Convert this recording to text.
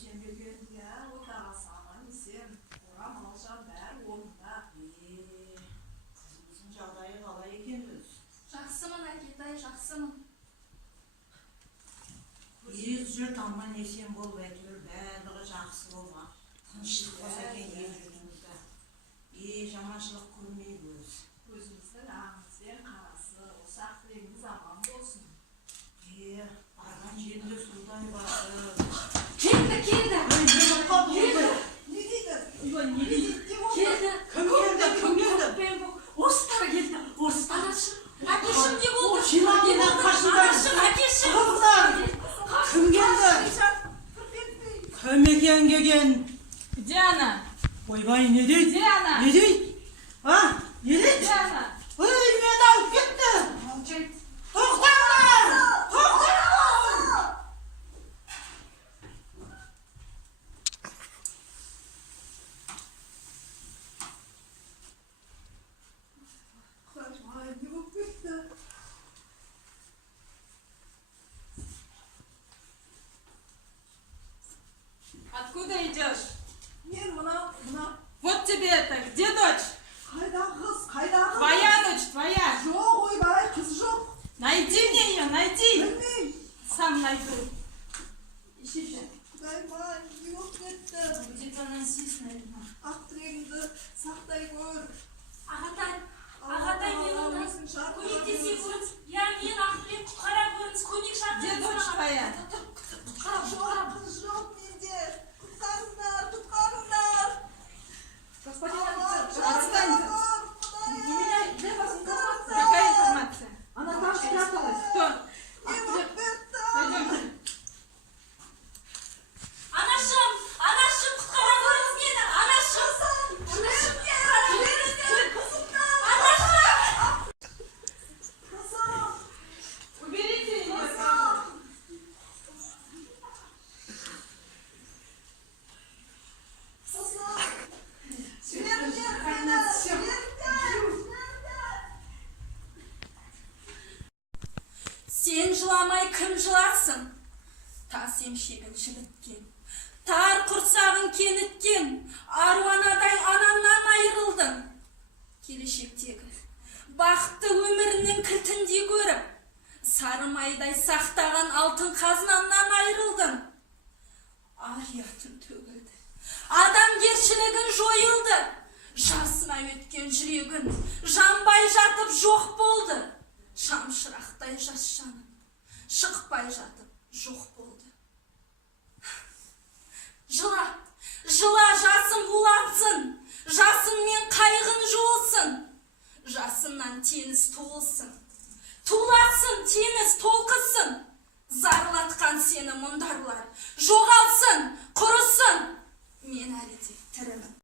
Şembeken'de otağası aman isem, oram alacağım bär onunla. Kızımızın жағдайы қалай екен өзі? Жақсымын, әкетай, жақсымын. Ел жұрт аман есен болып әйтеуір барлығы жақсы болма. Тыныштық болса екен ел жұртымызда. Жаманшылық көрмейік өзі. Өзіміздің аңызбен қарасы, осақ тілегіміз аман болсын. Барған жерінде судай басы. Келді, келді. Ne dedi? Келді. Кім келді? Орыстар келді. Орыстар. Әкешім не болды? Жиналғаннан қашыңдар. Анашым, әкешім. Қыздар, кім келді? Кім екен келген? Где она? Ойбай, не дейді? Где она? Не дейді? Не дейді? Где она? Ой, мені алып кетті. Тоқтаңдар! Тоқтаңдар! Ay ne bu bitti? Откуда идешь? Men buna Вот тебе это. Где дочь? kayda kız? Твоя дочь, твоя. Yok oybay kız yok. Найди мне ее, найди. Bilmeyim. Сам найду. Ищи. Kayma yok etti. Где-то она сесть, наверное. Aktrengi saktay gör. Ағатай, мен онда көмектесейін көріңіз. Я мен ақбілек құтқара көріңіз, көмек Где шақырыңыз. дочь твоя? Yok kız yok mende. Kutkarınlar, kutkarınlar. Господин Allah, офицер, Allah, Kutkarınlar. Какая информация? она там спряталась. Кто? Yok etti. Пойдемте. Анашым, құтқара көріңіз мені. Анашым, Уберите ее. Сен жыламай кім жыласын? Тас емшегін жібіткен, тар құрсағын кеніткен, аруанадай ананнан айырылдың. Келешектегі бақытты өмірінің кілтінде көріп, сары майдай сақтаған алтын қазынаннан айырылдың. Ар-ұятың төгілді, адамгершілігін жойылды, жасына өткен жүрегін жанбай жатып жоқ болды. Шамшырақтай жас жаным шықпай жатып жоқ болды. Жыла жасын булатсын, жасынмен қайғын жуылсын, жасыннан теңіз туылсын, тулатсын теңіз толқысын, зарлатқан сені мұндарлар жоғалсын, құрысын, мен әлі де тірімін.